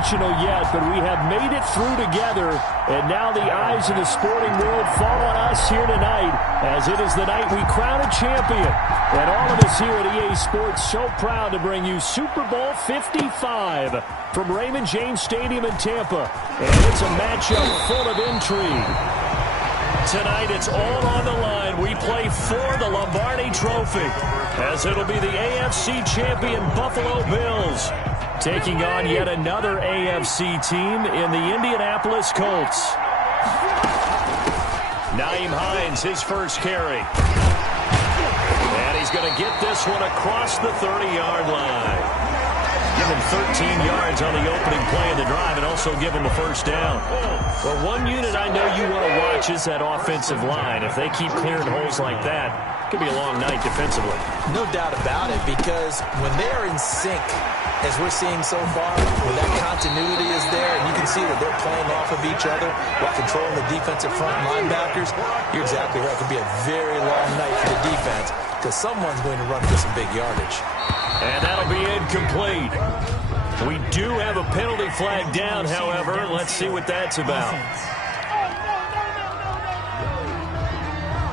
conventional yet, but we have made it through together, and now the eyes of the sporting world fall on us here tonight, as it is the night we crown a champion. And all of us here at EA Sports so proud to bring you Super Bowl 55 from Raymond James Stadium in Tampa. And it's a matchup full of intrigue. Tonight, it's all on the line. We play for the Lombardi Trophy, as it'll be the AFC champion Buffalo Bills taking on yet another AFC team in the Indianapolis Colts. Nyheim Hines, his first carry. And he's going to get this one across the 30-yard line. Give him 13 yards on the opening play of the drive and also give him a first down. Well, one unit I know you want to watch is that offensive line. If they keep clearing holes like that, it could be a long night defensively. No doubt about it, because when they are in sync, as we're seeing so far, when that continuity is there, and you can see that they're playing off of each other while controlling the defensive front linebackers, you're exactly right. It could be a very long night for the defense, because someone's going to run for some big yardage. And that'll be incomplete. We do have a penalty flag down, however. Let's see what that's about.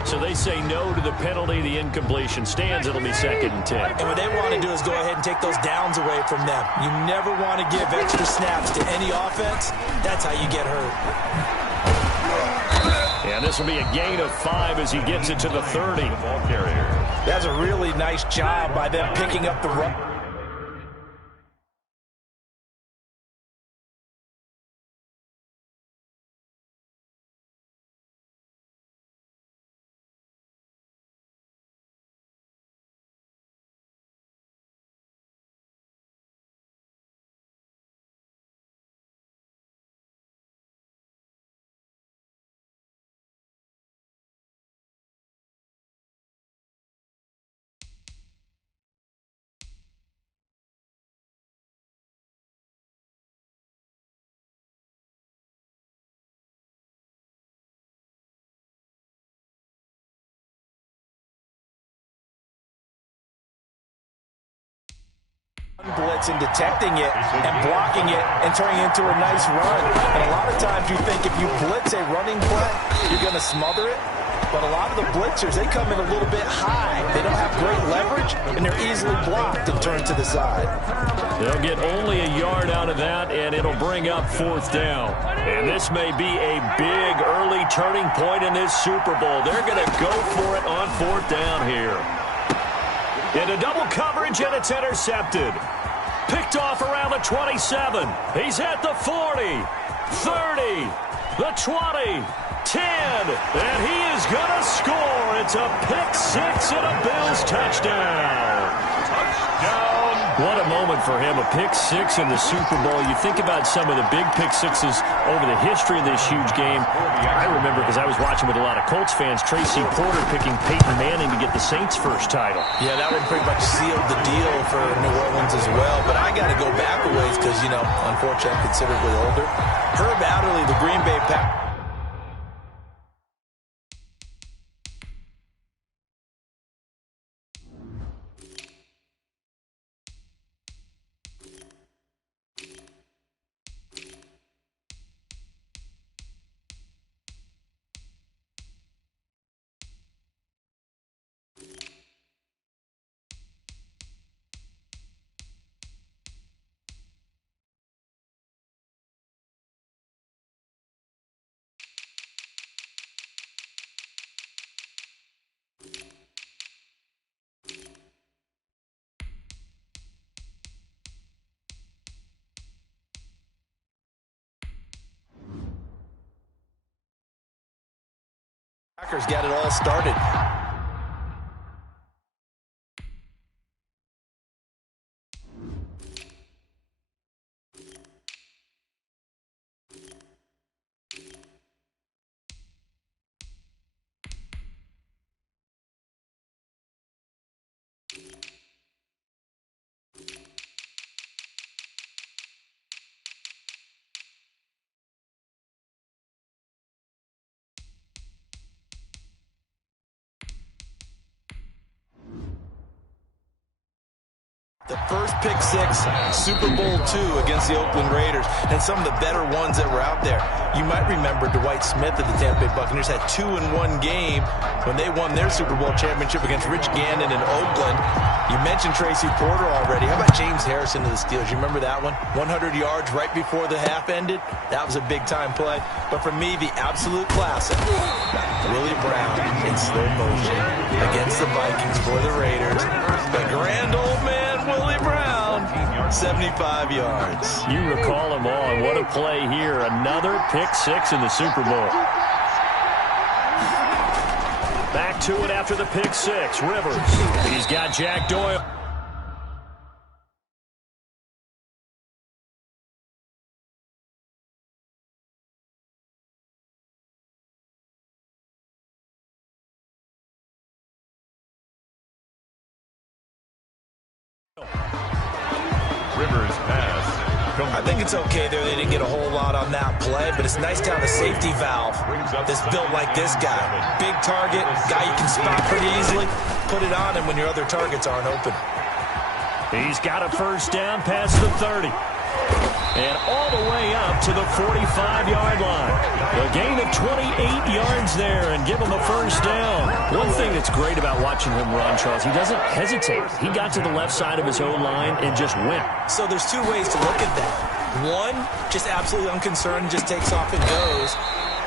So they say no to the penalty. The incompletion stands. It'll be 2nd and 10. And what they want to do is go ahead and take those downs away from them. You never want to give extra snaps to any offense. That's how you get hurt. And this will be a gain of 5 as he gets it to the 30. That's a really nice job by them picking up the run. Blitz and detecting it and blocking it and turning it into a nice run. And a lot of times you think if you blitz a running play, you're going to smother it. But a lot of the blitzers, they come in a little bit high. They don't have great leverage, and they're easily blocked and turned to the side. They'll get only a yard out of that, and it'll bring up 4th down. And this may be a big early turning point in this Super Bowl. They're going to go for it on 4th down here. Into double coverage, and it's intercepted. Picked off around the 27. He's at the 40, 30, the 20, 10, and he is going to score. It's a pick-6 and a Bills touchdown. Touchdown. What a moment for him, a pick-6 in the Super Bowl. You think about some of the big pick-6s over the history of this huge game. I remember, because I was watching with a lot of Colts fans, Tracy Porter picking Peyton Manning to get the Saints' first title. Yeah, that one pretty much sealed the deal for New Orleans as well. But I got to go back a ways because, you know, unfortunately, I'm considerably older. Herb Adderley, the Green Bay Packers. Packers got it all started. The first pick six, Super Bowl II against the Oakland Raiders, and some of the better ones that were out there. You might remember Dwight Smith of the Tampa Bay Buccaneers had 2 in one game when they won their Super Bowl championship against Rich Gannon in Oakland. You mentioned Tracy Porter already. How about James Harrison of the Steelers? You remember that one? 100 yards right before the half ended? That was a big-time play. But for me, the absolute classic, Willie Brown in slow motion against the Vikings for the Raiders. The grand old man, Willie Brown, 75 yards. You recall them all, and what a play here. Another pick six in the Super Bowl. Back to it after the pick six. Rivers. He's got Jack Doyle. Rivers pass. I think it's okay there. They didn't get a whole lot on that play, but it's nice to have a safety valve that's built like this guy. Big target, guy you can spot pretty easily. Put it on him when your other targets aren't open. He's got a first down past the 30. And all the way up to the 45-yard line. A gain of 28 yards there and give him a first down. One thing that's great about watching him run, Charles, he doesn't hesitate. He got to the left side of his own line and just went. So there's two ways to look at that. One, just absolutely unconcerned, just takes off and goes.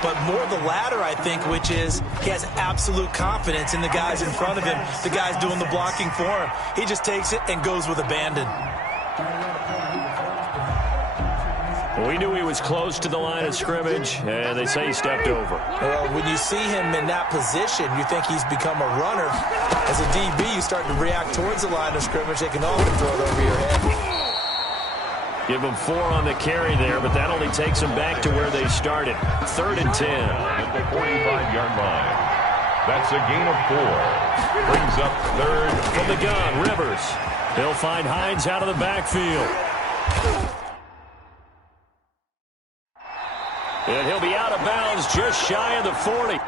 But more the latter, I think, which is he has absolute confidence in the guys in front of him, the guys doing the blocking for him. He just takes it and goes with abandon. We knew he was close to the line of scrimmage, and they say he stepped over. Well, when you see him in that position, you think he's become a runner. As a DB, you start to react towards the line of scrimmage. They can often throw it over your head. Give him 4 on the carry there, but that only takes them back to where they started. 3rd and 10. At the 45-yard line. That's a gain of 4. Brings up 3rd. From the gun, Rivers. He'll find Hines out of the backfield. And he'll be out of bounds just shy of the 40.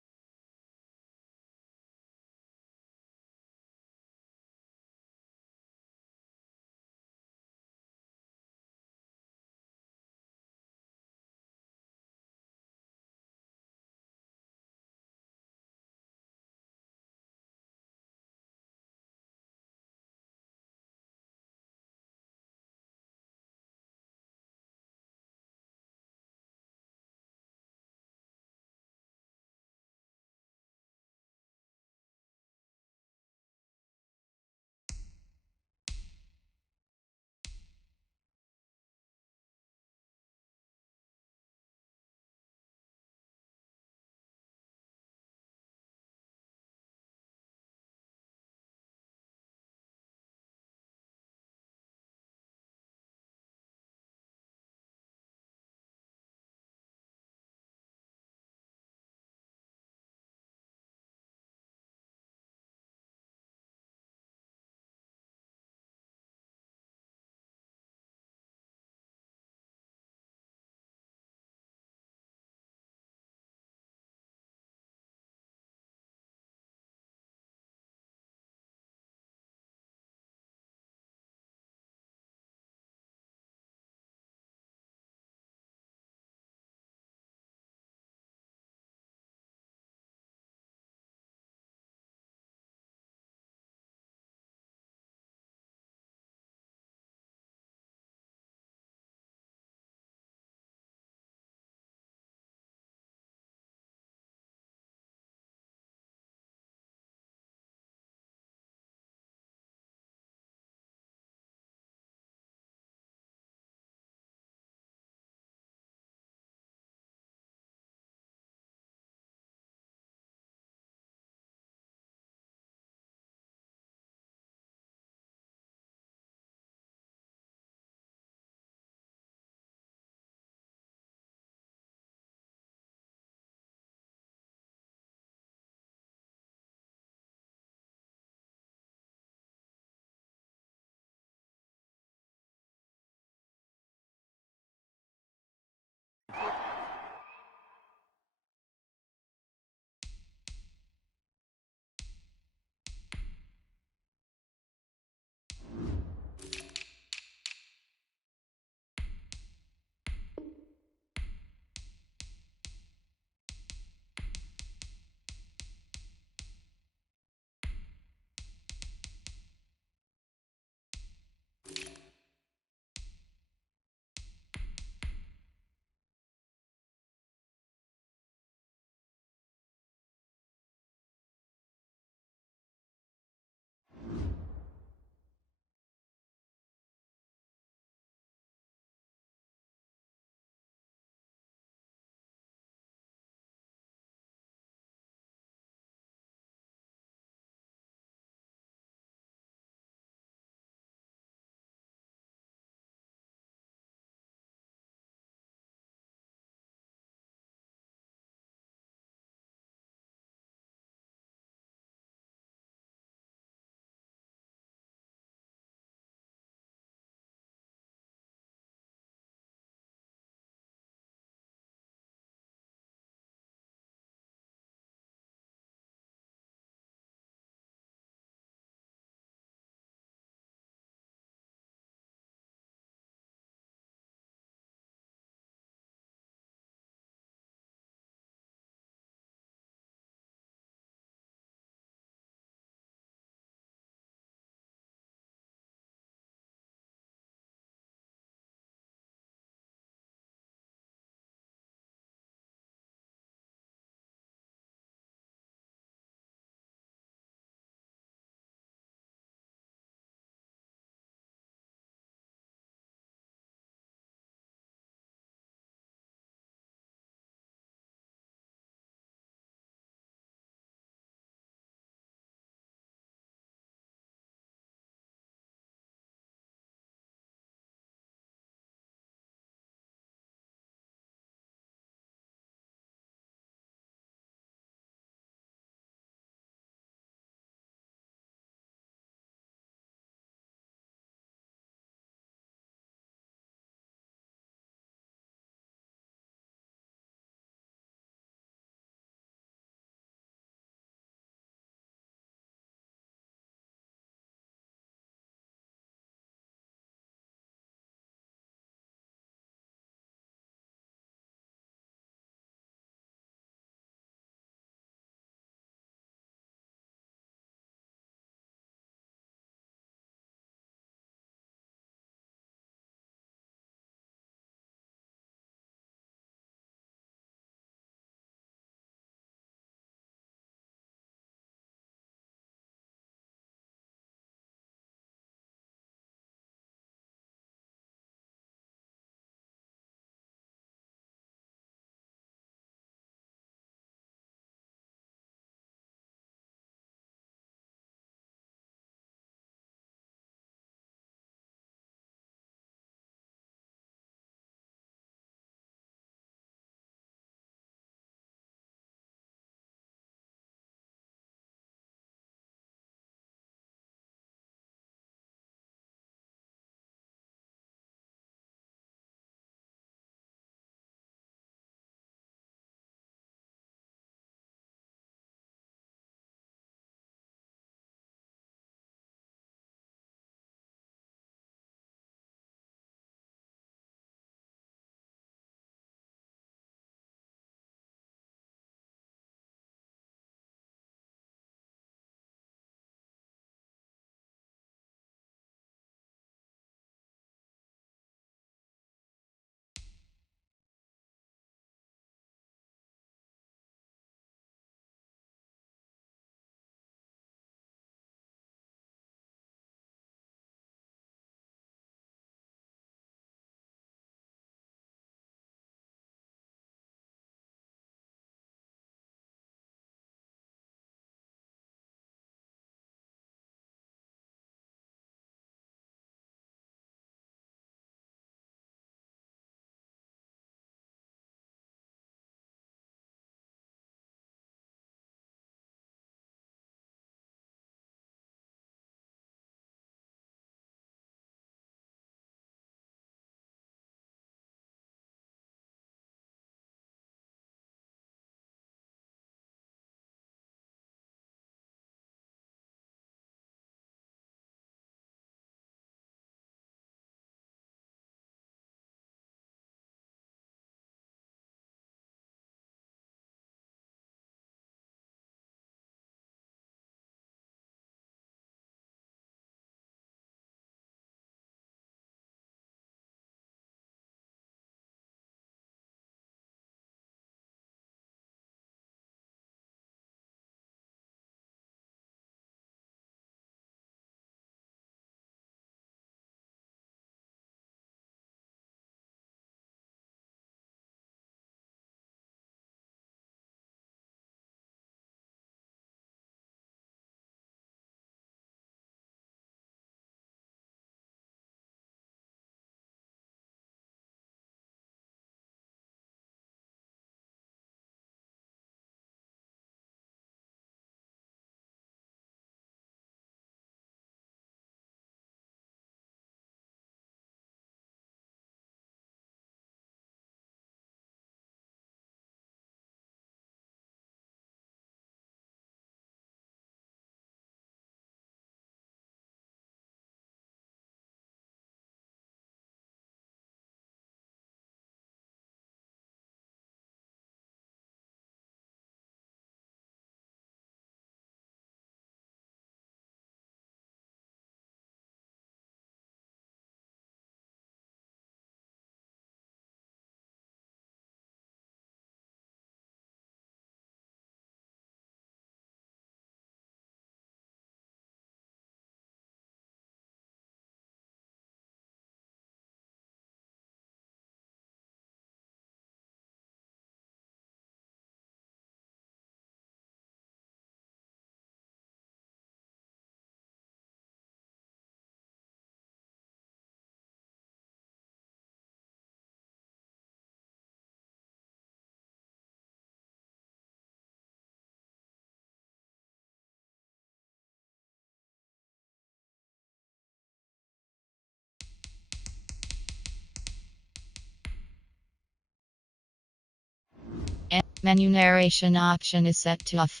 Menu narration option is set to off.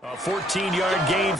A 14-yard gain.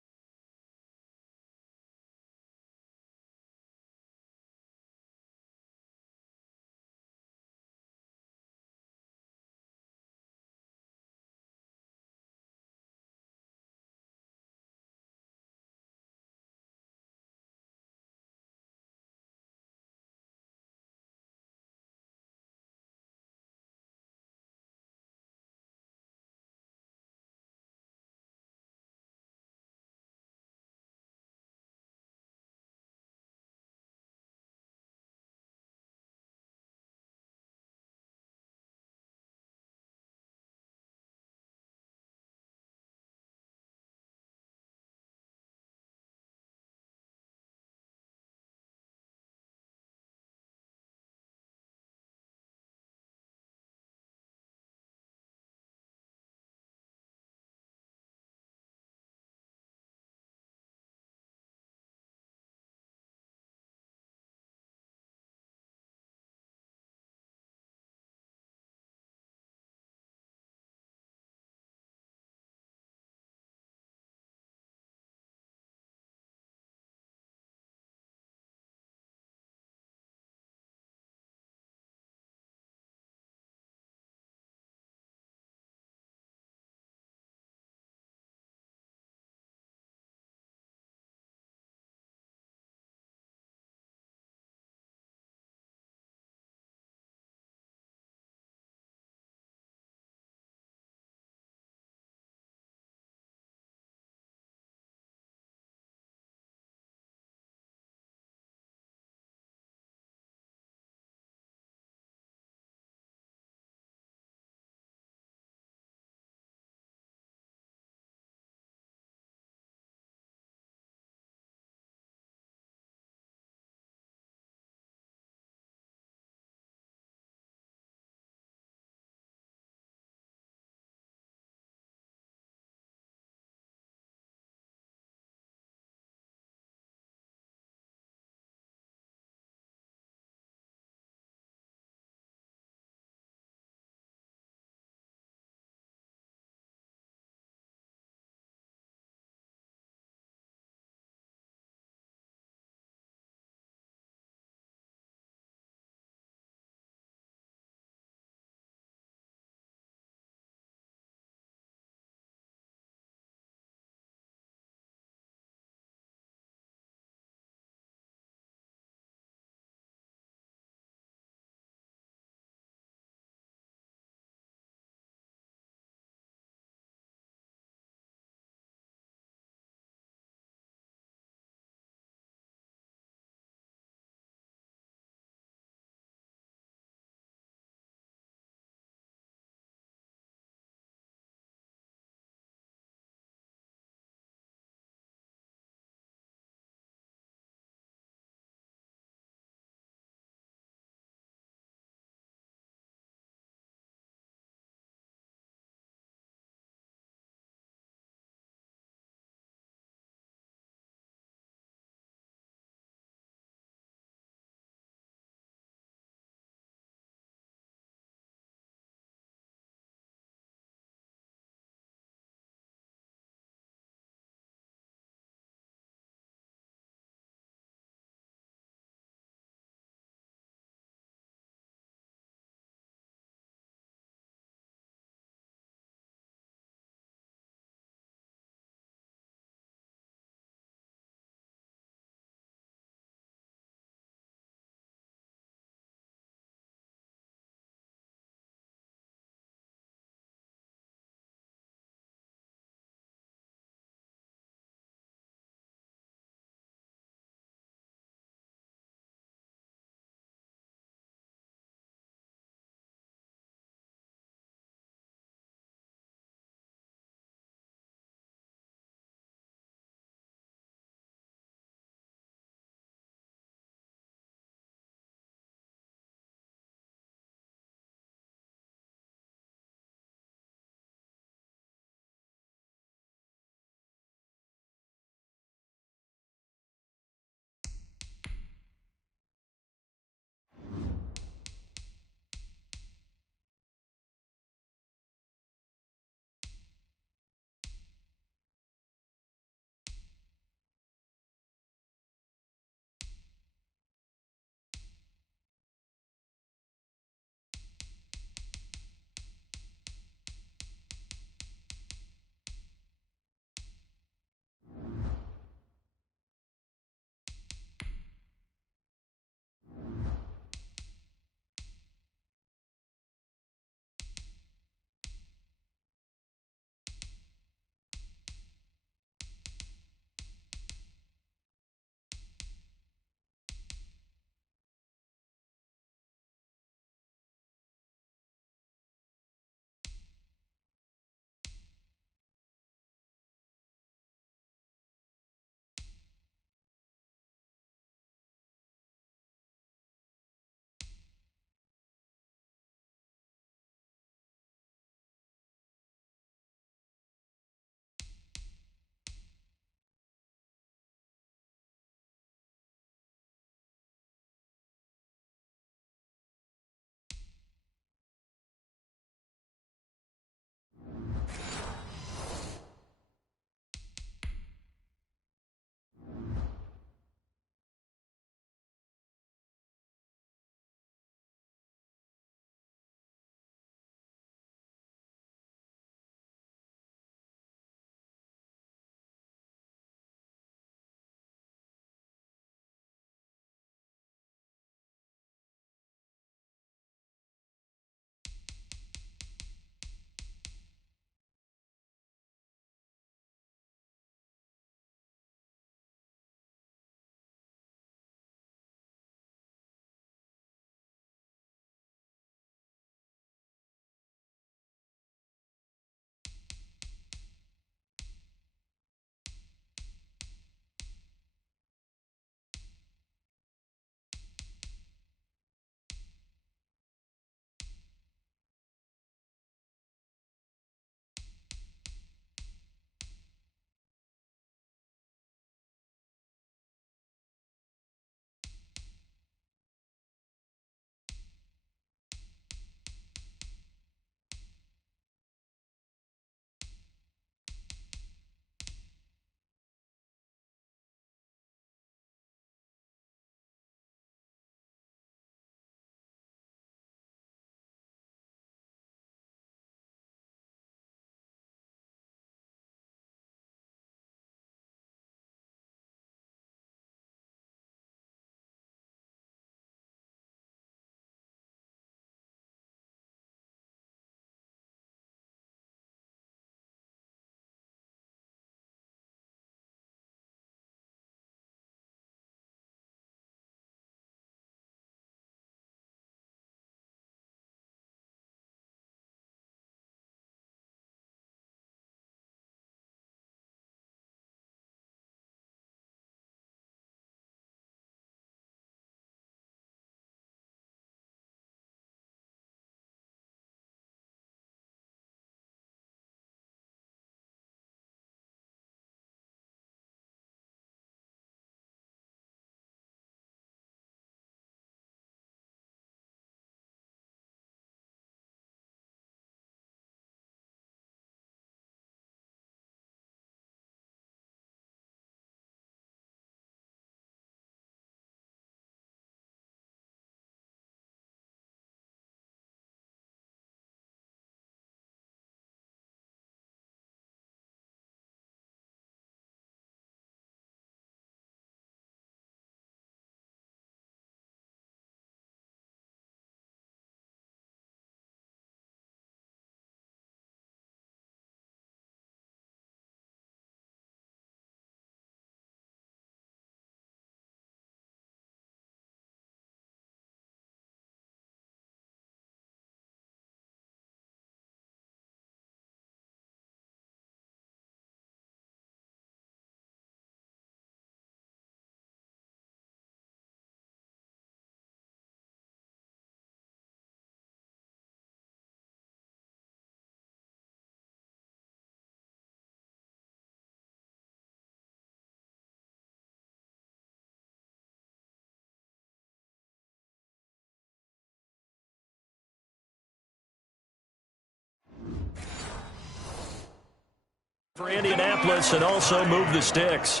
For Indianapolis and also move the sticks.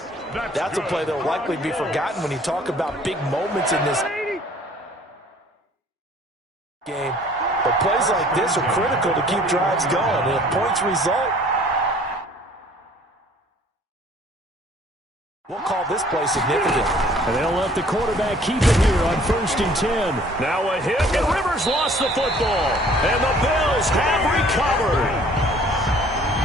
That's a play that will likely be forgotten when you talk about big moments in this game. But plays like this are critical to keep drives going. And if points result, we'll call this play significant. And they'll let the quarterback keep it here on 1st and 10. Now a hit, and Rivers lost the football. And the Bills have recovered.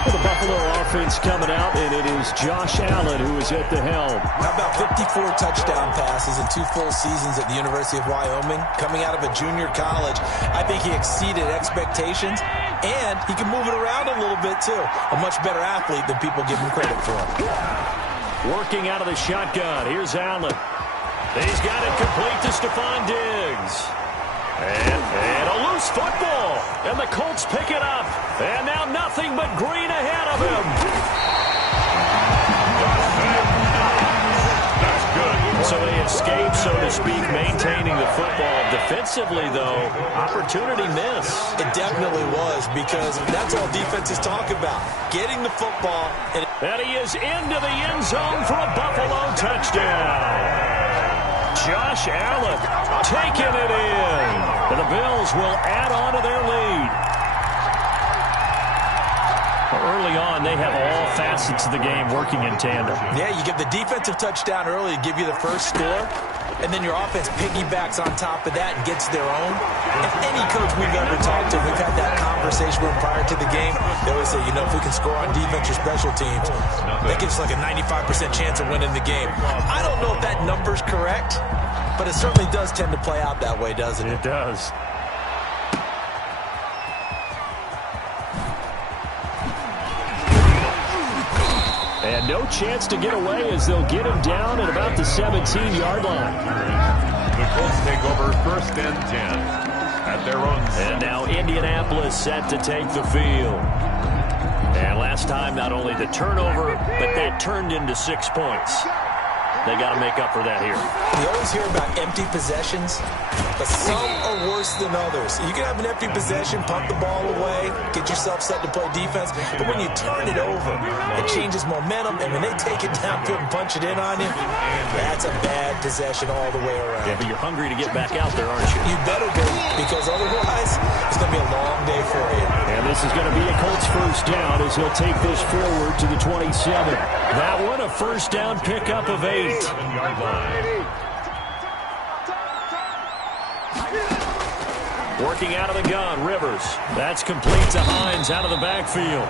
The Buffalo offense coming out, and it is Josh Allen who is at the helm. How about 54 touchdown passes in 2 full seasons at the University of Wyoming? Coming out of a junior college, I think he exceeded expectations, and he can move it around a little bit too. A much better athlete than people give him credit for. Working out of the shotgun. Here's Allen. He's got it complete to Stephon Diggs. And a loose football. And the Colts pick it up. And now nothing but green ahead of him. That's good. So they escape, so to speak, maintaining the football. Defensively, though, opportunity miss. It definitely was, because that's all defenses talk about. Getting the football. And he is into the end zone for a Buffalo touchdown. Josh Allen taking it in. And the Bills will add on to their lead. Early on, they have all facets of the game working in tandem. Yeah, you give the defensive touchdown early to give you the first score, and then your offense piggybacks on top of that and gets their own. And any coach we've ever talked to, we've had that conversation with them prior to the game. They always say, you know, if we can score on defense or special teams, that gives us like a 95% chance of winning the game. I don't know if that number's correct, but it certainly does tend to play out that way, doesn't it? It does. And no chance to get away as they'll get him down at about the 17-yard line. The Colts take over 1st and 10 at their own. And now Indianapolis set to take the field. And last time, not only the turnover, but that turned into 6 points. They got to make up for that here. You always hear about empty possessions, but some are worse than others. You can have an empty possession, punt the ball away, get yourself set to play defense, but when you turn it over, it changes momentum, and when they take it downfield and punch it in on you, that's a bad possession all the way around. Yeah, but you're hungry to get back out there, aren't you? You better be, because otherwise, it's going to be a long day for you. And this is going to be a Colts first down as he'll take this forward to the 27. That one, a first down pickup of 8. 7-yard line. Working out of the gun, Rivers. That's complete to Hines out of the backfield.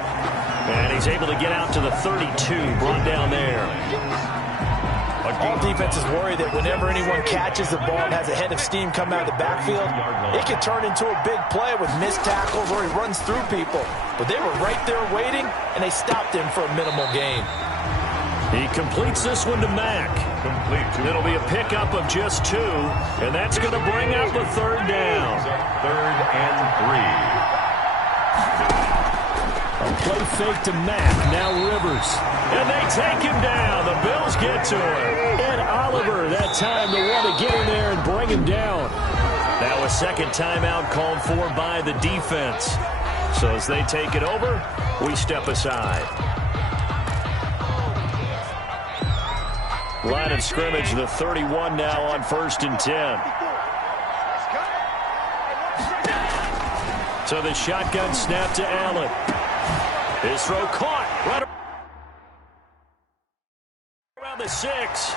And he's able to get out to the 32, brought down there. All defenses worry that whenever anyone catches the ball and has a head of steam come out of the backfield, it can turn into a big play with missed tackles or he runs through people. But they were right there waiting, and they stopped him for a minimal gain. He completes this one to Mack. It'll be a pickup of just 2, and that's going to bring up the 3rd down. 3rd and 3. A play fake to Mack, now Rivers. And they take him down. The Bills get to him. And Oliver, that time, the one to get in there and bring him down. That was second timeout called for by the defense. So as they take it over, we step aside. Line of scrimmage, the 31 now on 1st and 10. So the shotgun snap to Allen. His throw caught right around the 6.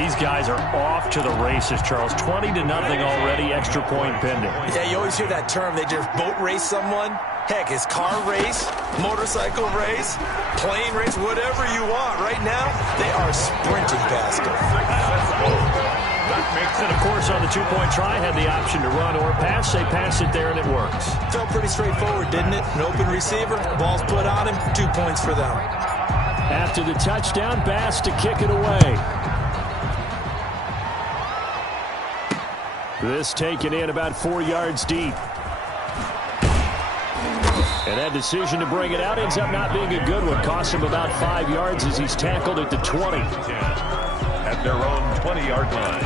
these guys are off to the races, Charles. 20-0 already, extra point pending. Yeah, you always hear that term. They just boat race someone. Heck, it's car race, motorcycle race, plane race, whatever you want. Right now, they are sprinting past them. And, of course, on the two-point try, had the option to run or pass. They pass it there, and it works. Felt pretty straightforward, didn't it? An open receiver, ball's put on him, 2 points for them. After the touchdown, Bass to kick it away. This taken in about 4 yards deep. And that decision to bring it out ends up not being a good one. Costs him about 5 yards as he's tackled at the 20. At their own 20-yard line.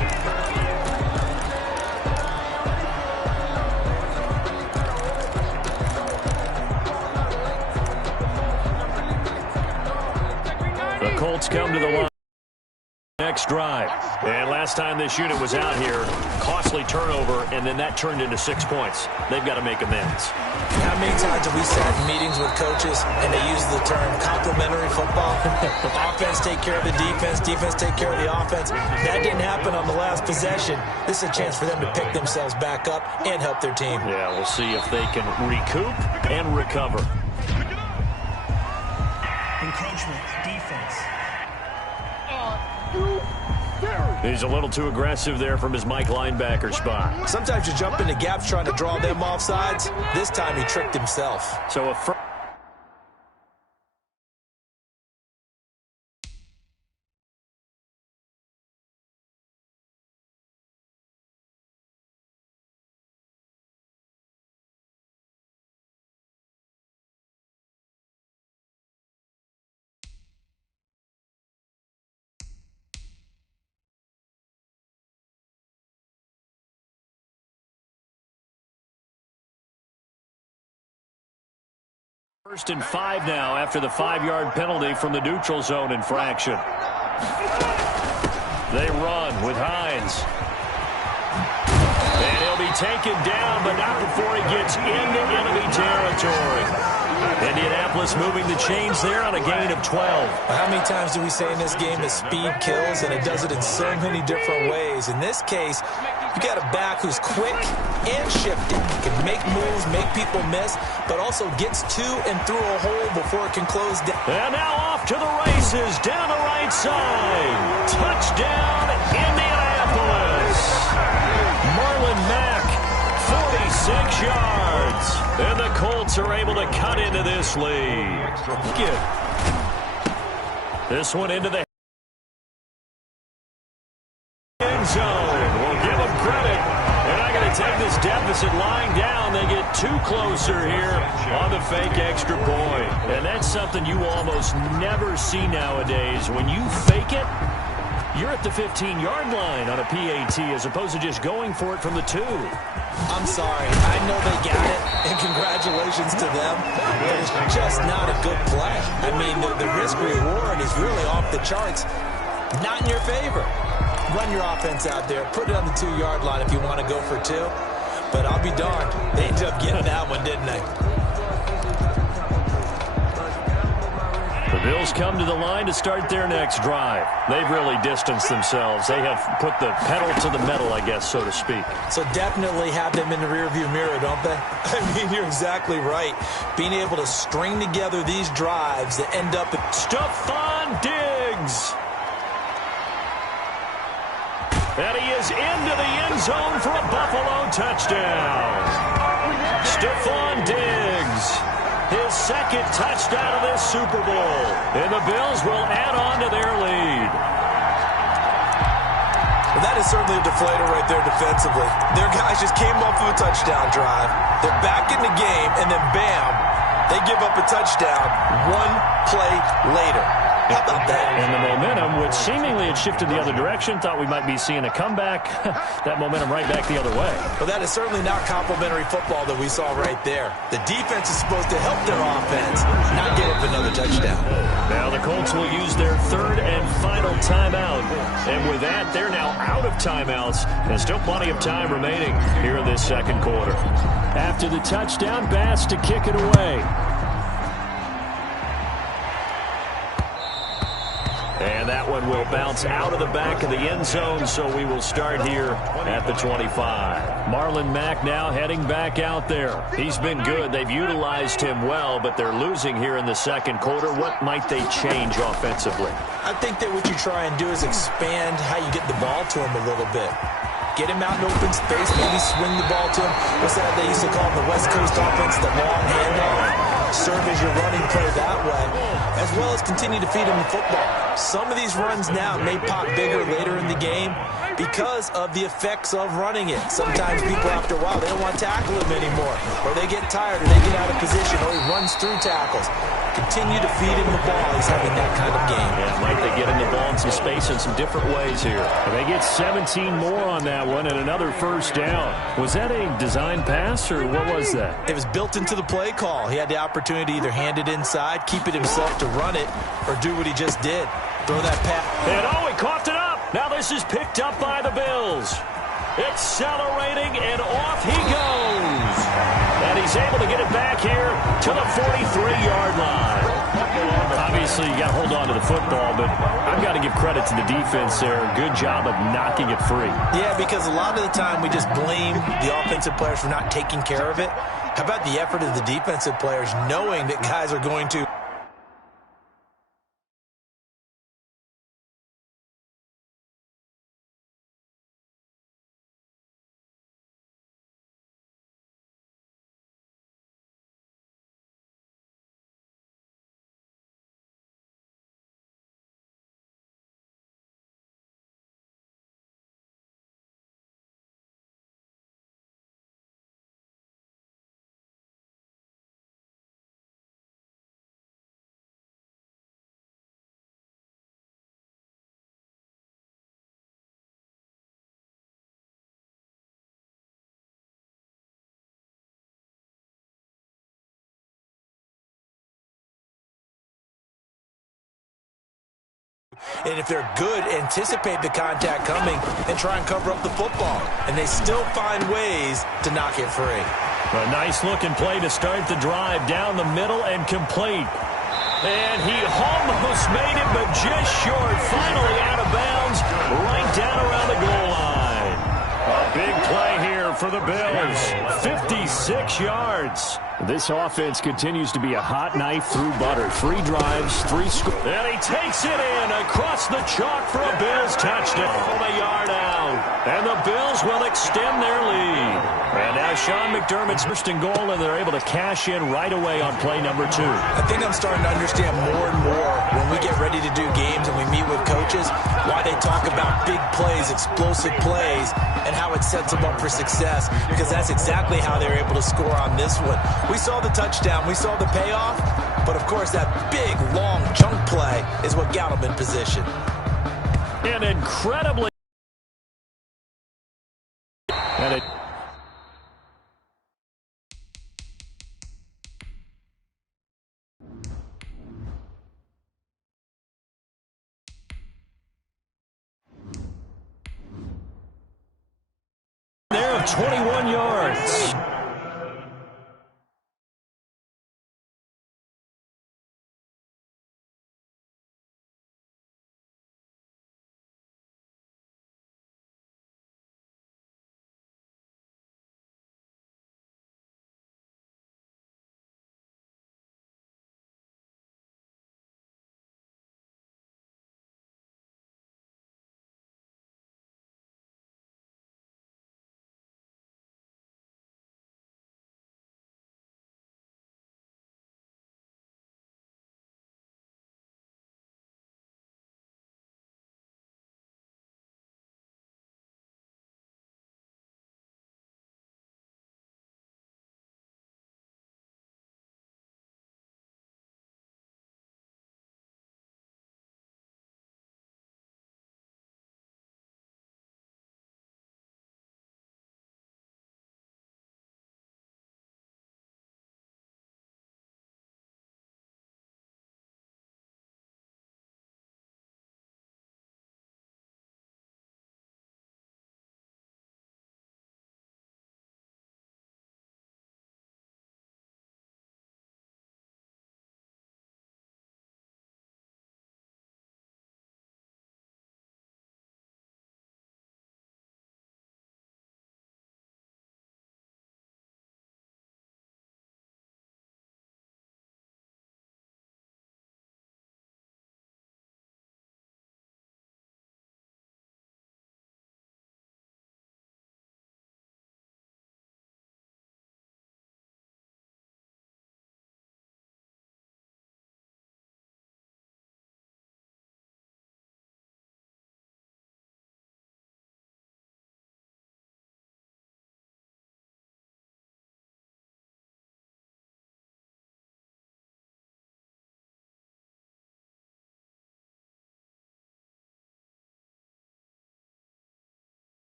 The Colts come to the line. Next drive. And last time this unit was out here, costly turnover, and then that turned into 6 points. They've got to make amends. How many times have we sat in meetings with coaches and they use the term complementary football? Offense take care of the defense, defense take care of the offense. That didn't happen on the last possession. This is a chance for them to pick themselves back up and help their team. Yeah, we'll see if they can recoup and recover. Encroachment, defense. He's a little too aggressive there from his Mike linebacker spot. Sometimes you jump into gaps trying to draw them off sides. This time he tricked himself. So a First and 5 now after the 5-yard penalty from the neutral zone infraction. They run with Hines. And he'll be taken down, but not before he gets into enemy territory. Indianapolis moving the chains there on a gain of 12. How many times do we say in this game that speed kills, and it does it in so many different ways? In this case, you got a back who's quick and shifty, can make moves, make people miss, but also gets to and through a hole before it can close down. And now off to the races, down the right side. Touchdown, Indianapolis. Marlon Mack, 46 yards. And the Colts are able to cut into this lead. This one into the end zone. We'll give them credit. They're not going to take this deficit lying down. They get too closer here on the fake extra point. And that's something you almost never see nowadays. When you fake it, you're at the 15-yard line on a PAT as opposed to just going for it from the 2. I'm sorry. I know they got it, and congratulations to them, but it's just not a good play. I mean, the risk-reward is really off the charts. Not in your favor. Run your offense out there. Put it on the 2-yard line if you want to go for 2. But I'll be darned. They ended up getting that one, didn't they? The Bills come to the line to start their next drive. They've really distanced themselves. They have put the pedal to the metal, I guess, so to speak. So definitely have them in the rearview mirror, don't they? I mean, you're exactly right. Being able to string together these drives that end up at Stephon Diggs. And he is into the end zone for a Buffalo touchdown. Stephon Diggs. His second touchdown of this Super Bowl. And the Bills will add on to their lead. Well, that is certainly a deflator right there defensively. Their guys just came off of a touchdown drive. They're back in the game, and then bam, they give up a touchdown 1 play later. How about that? And the momentum, which seemingly had shifted the other direction, thought we might be seeing a comeback. That momentum right back the other way. Well, that is certainly not complimentary football that we saw right there. The defense is supposed to help their offense, not give up another touchdown. Now the Colts will use their third and final timeout. And with that, they're now out of timeouts. And still plenty of time remaining here in this second quarter. After the touchdown, Bass to kick it away. And that one will bounce out of the back of the end zone, so we will start here at the 25. Marlon Mack now heading back out there. He's been good. They've utilized him well, but they're losing here in the second quarter. What might they change offensively? I think that what you try and do is expand how you get the ball to him a little bit. Get him out in open space, maybe swing the ball to him. What's that they used to call the West Coast offense, the long handoff? Serve as your running play that way, as well as continue to feed him the football. Some of these runs now may pop bigger later in the game because of the effects of running it. Sometimes people, after a while, they don't want to tackle him anymore, or they get tired, or they get out of position, or he runs through tackles. Continue to feed him the ball. He's having that kind of game. Yeah, might they get him the ball in some space in some different ways here. And they get 17 more on that one and another first down. Was that a design pass, or what was that? It was built into the play call. He had the opportunity to either hand it inside, keep it himself to run it, or do what he just did. Throw that pass. And he coughed it up. Now this is picked up by the Bills. Accelerating, and off he goes. And he's able to get it back here to the 43-yard line. Obviously, you got to hold on to the football, but I've got to give credit to the defense there. Good job of knocking it free. Yeah, because a lot of the time we just blame the offensive players for not taking care of it. How about the effort of the defensive players knowing that guys are going to and if they're good, anticipate the contact coming and try and cover up the football. And they still find ways to knock it free. A nice-looking play to start the drive down the middle and complete. And he almost made it, but just short. Finally out of bounds, right down around the goal line. A big play here for the Bills. 56 yards. This offense continues to be a hot knife through butter. 3 drives, 3 scores. And he takes it in across the chalk for a Bills touchdown. From a yard out. And the Bills will extend their lead. And now Sean McDermott's first and goal, and they're able to cash in right away on play number 2. I think I'm starting to understand more and more when we get ready to do games and we meet with coaches why they talk about big plays, explosive plays, and how it sets them up for success, because that's exactly how they're able to score on this one. We saw the touchdown. We saw the payoff. But, of course, that big, long chunk play is what got them in position. And incredibly. And there of 21 yards.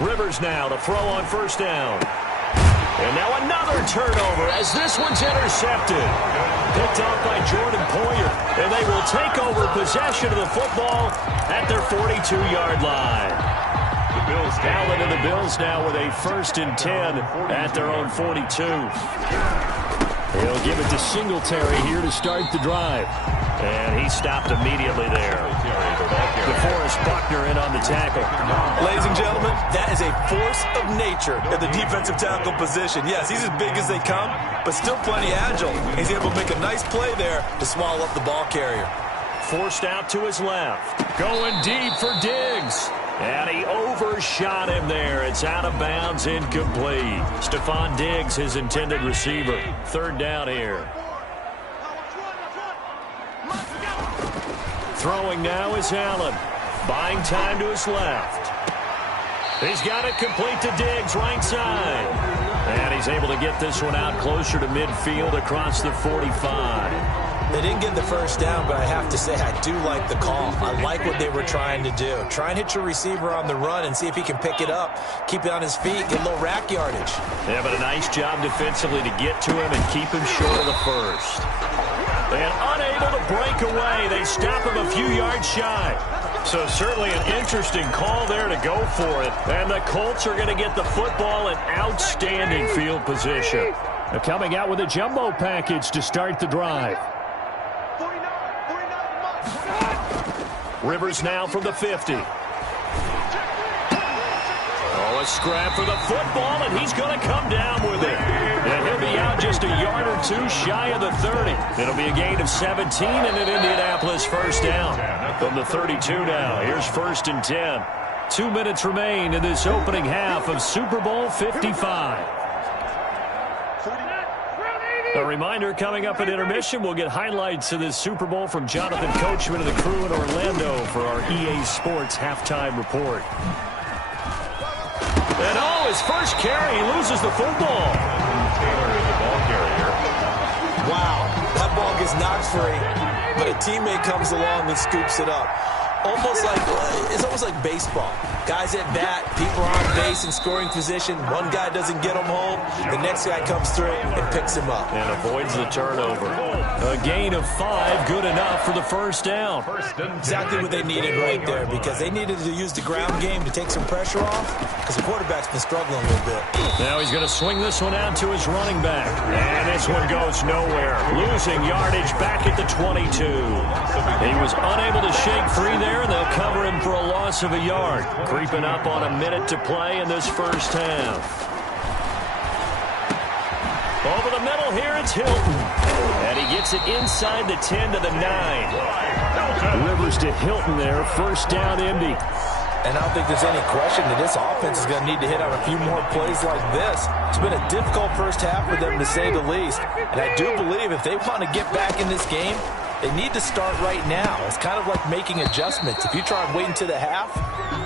Rivers now to throw on first down. And now another turnover as this one's intercepted. Picked off by Jordan Poyer. And they will take over possession of the football at their 42-yard line. Allen and the Bills now with a 1st and 10 at their own 42. He'll give it to Singletary here to start the drive. And he stopped immediately there. DeForest Buckner in on the tackle. Ladies and gentlemen, that is a force of nature at the defensive tackle position. Yes, he's as big as they come, but still plenty agile. He's able to make a nice play there to swallow up the ball carrier. Forced out to his left. Going deep for Diggs. And he overshot him there. It's out of bounds, incomplete. Stephon Diggs, his intended receiver. 3rd down here. Throwing now is Allen. Buying time to his left. He's got it complete to Diggs, right side. And he's able to get this one out closer to midfield across the 45. They didn't get the first down, but I have to say I do like the call. I like what they were trying to do. Try and hit your receiver on the run and see if he can pick it up, keep it on his feet, get a little rack yardage. Yeah, but a nice job defensively to get to him and keep him short of the first. And unable to break away, they stop him a few yards shy. So certainly an interesting call there to go for it. And the Colts are going to get the football in outstanding field position. They're coming out with a jumbo package to start the drive. Rivers now from the 50. Oh, a scrap for the football, and he's going to come down with it. And he'll be out just a yard or two shy of the 30. It'll be a gain of 17 and an Indianapolis 1st down. From the 32 now, here's 1st and 10. 2 minutes remain in this opening half of Super Bowl 55. A reminder, coming up at intermission, we'll get highlights of this Super Bowl from Jonathan Coachman and the crew in Orlando for our EA Sports halftime report. And oh, his first carry, he loses the football. Taylor is the ball carrier. Wow, that ball gets knocked free, but a teammate comes along and scoops it up. It's almost like baseball. Guys at bat, people are on base in scoring position. One guy doesn't get him home. The next guy comes through and picks him up. And avoids the turnover. A gain of 5, good enough for the 1st down. Exactly what they needed right there, because they needed to use the ground game to take some pressure off, because the quarterback's been struggling a little bit. Now he's going to swing this one out to his running back. And this one goes nowhere. Losing yardage back at the 22. He was unable to shake free there, and they'll cover him for a loss of a yard. Creeping up on a minute to play in this 1st half. Over the middle here, it's Hilton. And he gets it inside the 10 to the 9. Rivers to Hilton there, 1st down Indy. And I don't think there's any question that this offense is going to need to hit on a few more plays like this. It's been a difficult 1st half for them, to say the least. And I do believe if they want to get back in this game, they need to start right now. It's kind of like making adjustments. If you try and wait until the half,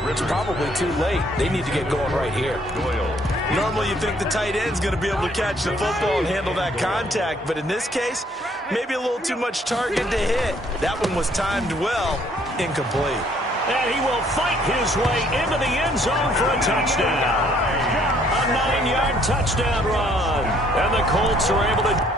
it's probably too late. They need to get going right here. Normally you think the tight end's going to be able to catch the football and handle that contact, but in this case, maybe a little too much target to hit. That one was timed well, incomplete. And he will fight his way into the end zone for a touchdown. A 9-yard touchdown run. And the Colts are able to...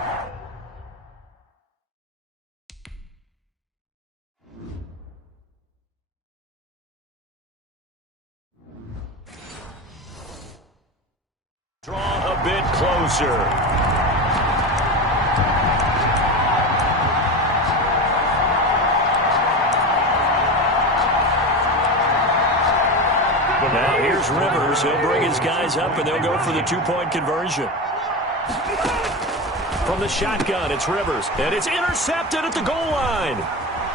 draw a bit closer. Now here's Rivers. He'll bring his guys up, and they'll go for the 2-point conversion. From the shotgun, it's Rivers. And it's intercepted at the goal line.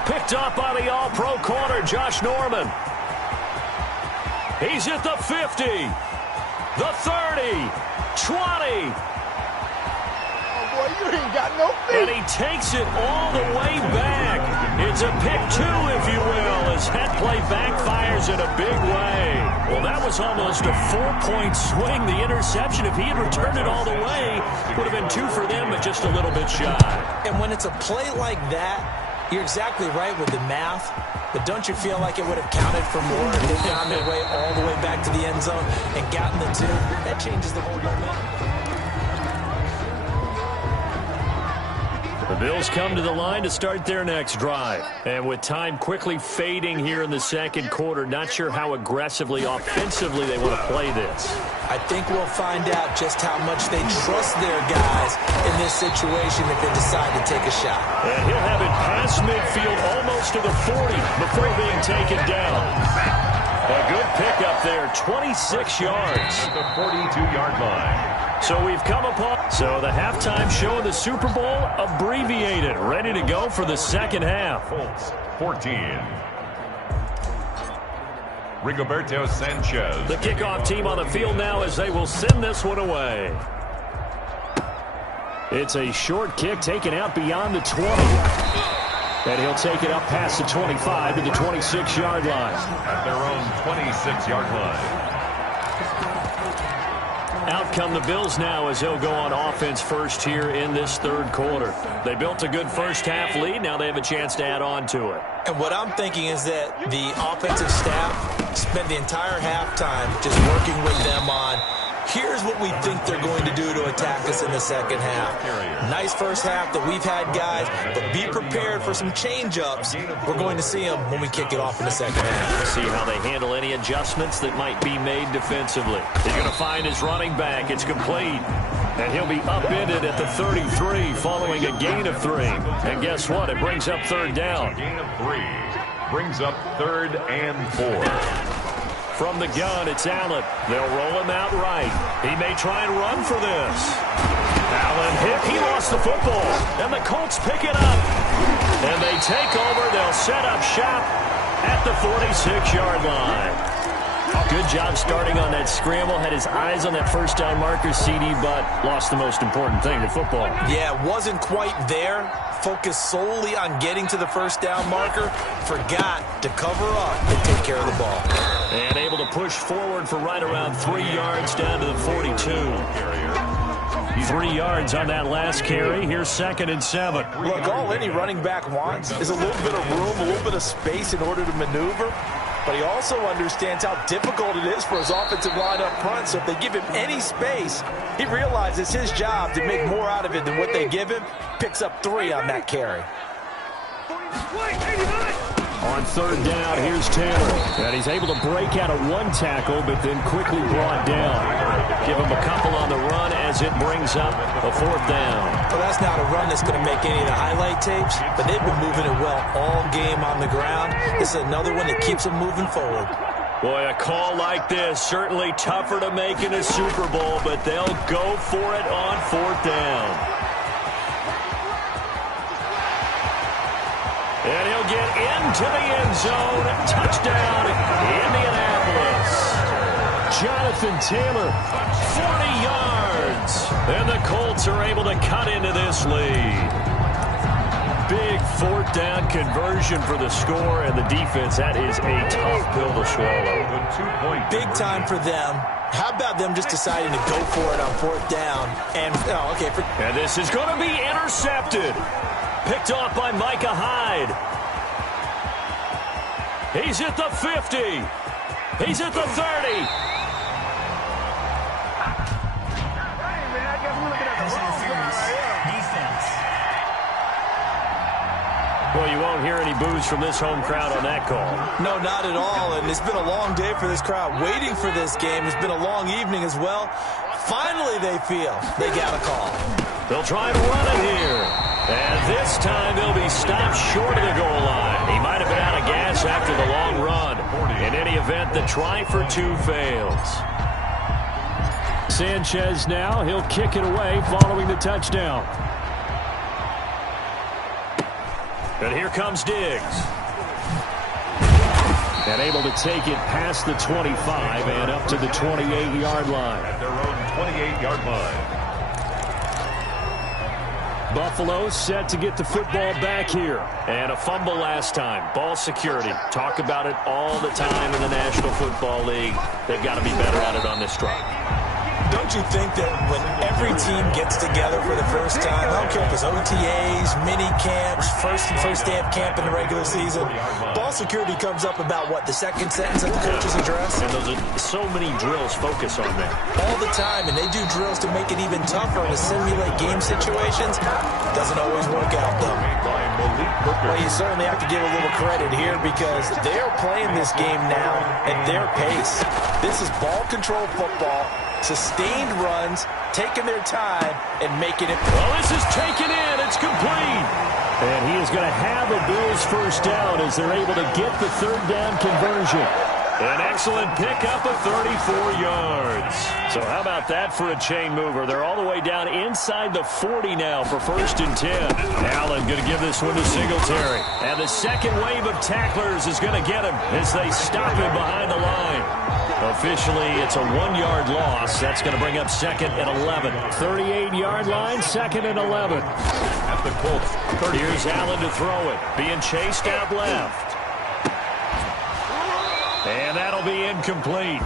Picked up by the all-pro corner, Josh Norman. He's at the 50. The 30, 20. Oh, boy, you ain't got no feet. And he takes it all the way back. It's a pick 2, if you will, as that play backfires in a big way. Well, that was almost a 4-point swing. The interception, if he had returned it all the way, would have been 2 for them, but just a little bit shy. And when it's a play like that, You're exactly right with the math, but don't you feel like it would have counted for more if they found their way all the way back to the end zone and gotten the 2? That changes the whole momentum. The Bills come to the line to start their next drive. And with time quickly fading here in the second quarter, not sure how aggressively, offensively they want to play this. I think we'll find out just how much they trust their guys in this situation if they decide to take a shot. And he'll have it past midfield almost to the 40 before being taken down. A good pickup there, 26 yards. At the 42-yard line. So we've come upon. So the halftime show of the Super Bowl abbreviated, ready to go for the second half. Colts 14. Rigoberto Sanchez. The kickoff team on the field now as they will send this one away. It's a short kick taken out beyond the 20. And he'll take it up past the 25 to the 26-yard line. At their own 26-yard line. Out come the Bills now as they'll go on offense first here in this third quarter. They built a good first-half lead. Now they have a chance to add on to it. And what I'm thinking is that the offensive staff spent the entire halftime just working with them on, here's what we think they're going to do to attack us in the second half. Nice first half that we've had, guys, but be prepared for some change-ups. We're going to see them when we kick it off in the second half. We'll see how they handle any adjustments that might be made defensively. He's going to find his running back. It's complete. And he'll be upended at the 33 following a gain of 3. And guess what? It brings up third down. Gain of 3 brings up 3rd and 4. From the gun, it's Allen. They'll roll him out right. He may try and run for this. Allen hit. He lost the football. And the Colts pick it up. And they take over. They'll set up shop at the 46-yard line. Good job starting on that scramble. Had his eyes on that first down marker, CD, but lost the most important thing, the football. Yeah, wasn't quite there. Focused solely on getting to the first down marker. Forgot to cover up and take care of the ball. And able to push forward for right around 3 yards down to the 42. 3 yards on that last carry. Here's 2nd and 7. Look, all any running back wants is a little bit of room, a little bit of space in order to maneuver. But he also understands how difficult it is for his offensive line up front. So if they give him any space, he realizes his job to make more out of it than what they give him. Picks up 3 on that carry. On third down, here's Tanner. And he's able to break out of 1 tackle, but then quickly brought down. Give him a couple on the run as it brings up a 4th down. Well, that's not a run that's going to make any of the highlight tapes, but they've been moving it well all game on the ground. This is another one that keeps them moving forward. Boy, a call like this, certainly tougher to make in a Super Bowl, but they'll go for it on 4th down. And he'll get into the end zone. Touchdown, Indianapolis. Jonathan Taylor, 40 yards. And the Colts are able to cut into this lead. Big 4th down conversion for the score, and the defense, that is a tough pill to swallow. Big time for them. How about them just deciding to go for it on 4th down? And, and this is going to be intercepted. Picked off by Micah Hyde. He's at the 50. He's at the 30. Defense. Well, you won't hear any boos from this home crowd on that call. No, not at all. And it's been a long day for this crowd waiting for this game. It's been a long evening as well. Finally, they feel they got a call. They'll try and run it here. And this time they'll be stopped short of the goal line. He might have been out of gas after the long run. In any event, the try for 2 fails. Sanchez now, he'll kick it away following the touchdown. And here comes Diggs. And able to take it past the 25 and up to the 28-yard line. At their own 28-yard line. Buffalo set to get the football back here. And a fumble last time. Ball security. Talk about it all the time in the National Football League. They've got to be better at it on this drive. don't you think that when every team gets together for the first time, I don't care if it's OTAs, mini camps, first day of camp in the regular season, ball security comes up about, what, the second sentence of the coach's address? And those are so many drills focus on that. All the time, and they do drills to make it even tougher to simulate game situations. Doesn't always work out, though. Well, you certainly have to give a little credit here because they're playing this game now at their pace. This is ball control football, sustained runs, taking their time, and making it. Well, this is taken in. It's complete. And he is going to have a Bills first down as they're able to get the third down conversion. An excellent pickup of 34 yards. So how about that for a chain mover? They're all the way down inside the 40 now for 1st and 10. Allen going to give this one to Singletary. And the second wave of tacklers is going to get him as they stop him behind the line. Officially, it's a 1-yard loss. That's going to bring up 2nd and 11. 38-yard line, 2nd and 11. At the Colts. Here's Allen to throw it. Being chased out left. And that'll be incomplete.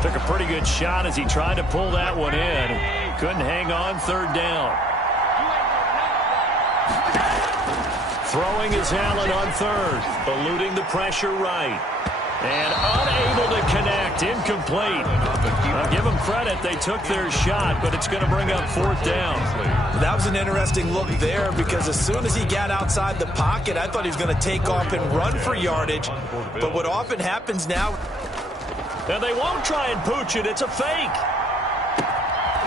Took a pretty good shot as he tried to pull that one in. Couldn't hang on 3rd down. Throwing is Allen on 3rd. Eluding the pressure right. And unable to connect. Incomplete. I'll give them credit. They took their shot, but it's going to bring up 4th down. That was an interesting look there because as soon as he got outside the pocket, I thought he was going to take off and run for yardage. But what often happens now... And they won't try and pooch it. It's a fake.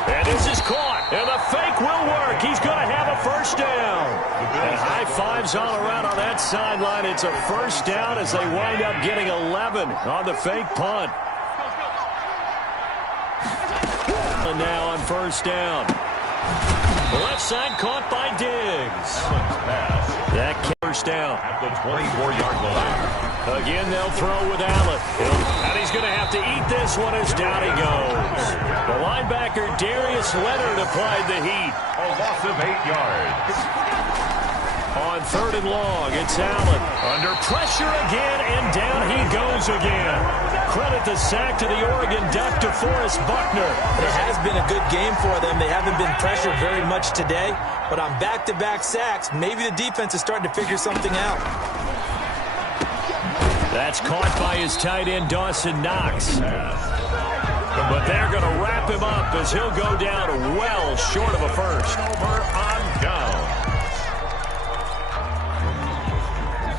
And this is caught. And the fake will work. He's going to have a first down. And high fives all around on that sideline. It's a first down as they wind up getting 11 on the fake punt. And now on 1st down. Left side caught by Diggs. That first down. At the 24-yard line. Again, they'll throw with Allen. And he's going to have to eat this one as down he goes. The linebacker, Darius Leonard, applied the heat. A loss of 8 yards. On 3rd and long, it's Allen. Under pressure again, and down he goes again. Credit the sack to the Oregon Duck, DeForest Buckner. It has been a good game for them. They haven't been pressured very much today. But on back-to-back sacks, maybe the defense is starting to figure something out. That's caught by his tight end, Dawson Knox. But they're going to wrap him up as he'll go down well short of a first. Over on down.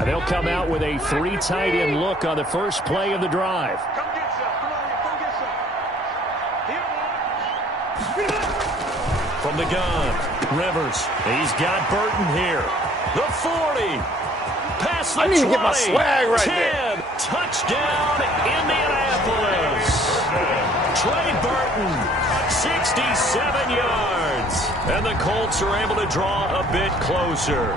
And they'll come out with a 3 tight end look on the first play of the drive. From the gun, Rivers. He's got Burton here. The 40. Past the 20. I need to get my swag right 10. there. Touchdown, Indianapolis. Trey Burton, 67 yards. And the Colts are able to draw a bit closer.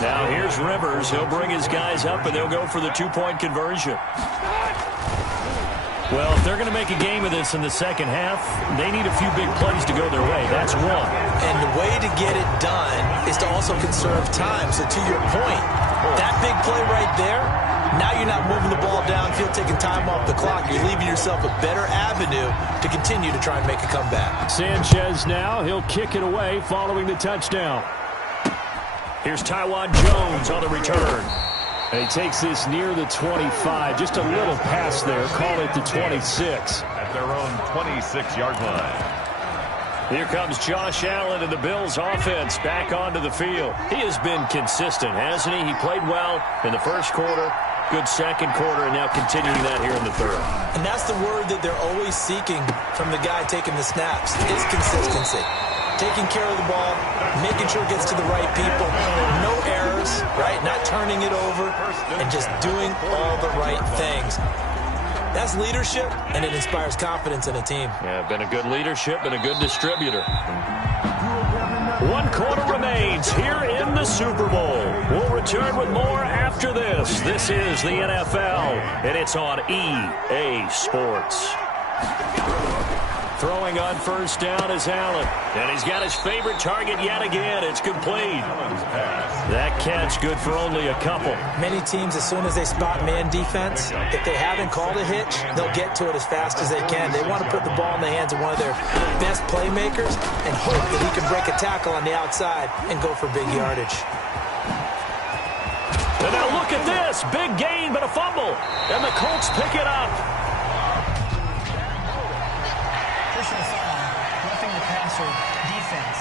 Now here's Rivers. He'll bring his guys up, and they'll go for the 2-point conversion. Well, if they're going to make a game of this in the second half, they need a few big plays to go their way. That's one. And the way to get it done is to also conserve time. So to your point, that big play right there, now you're not moving the ball downfield, taking time off the clock. You're leaving yourself a better avenue to continue to try and make a comeback. Sanchez now, he'll kick it away following the touchdown. Here's Taiwan Jones on the return. And he takes this near the 25. Just a little pass there. Call it the 26. At their own 26-yard line. Here comes Josh Allen and the Bills offense back onto the field. He has been consistent, hasn't he? He played well in the first quarter, good second quarter, and now continuing that here in the third. And that's the word that they're always seeking from the guy taking the snaps, is consistency. Taking care of the ball, making sure it gets to the right people, no errors, right? Not turning it over, and just doing all the right things. That's leadership, and it inspires confidence in a team. Yeah, been a good leadership and a good distributor. 1 quarter remains here in the Super Bowl. We'll return with more after this. This is the NFL, and it's on EA Sports. Throwing on first down is Allen. And he's got his favorite target yet again. It's complete. That catch good for only a couple. Many teams, as soon as they spot man defense, if they haven't called a hitch, they'll get to it as fast as they can. They want to put the ball in the hands of one of their best playmakers and hope that he can break a tackle on the outside and go for big yardage. And now look at this. Big gain, but a fumble. And the Colts pick it up. Personal foul, roughing the passer, defense.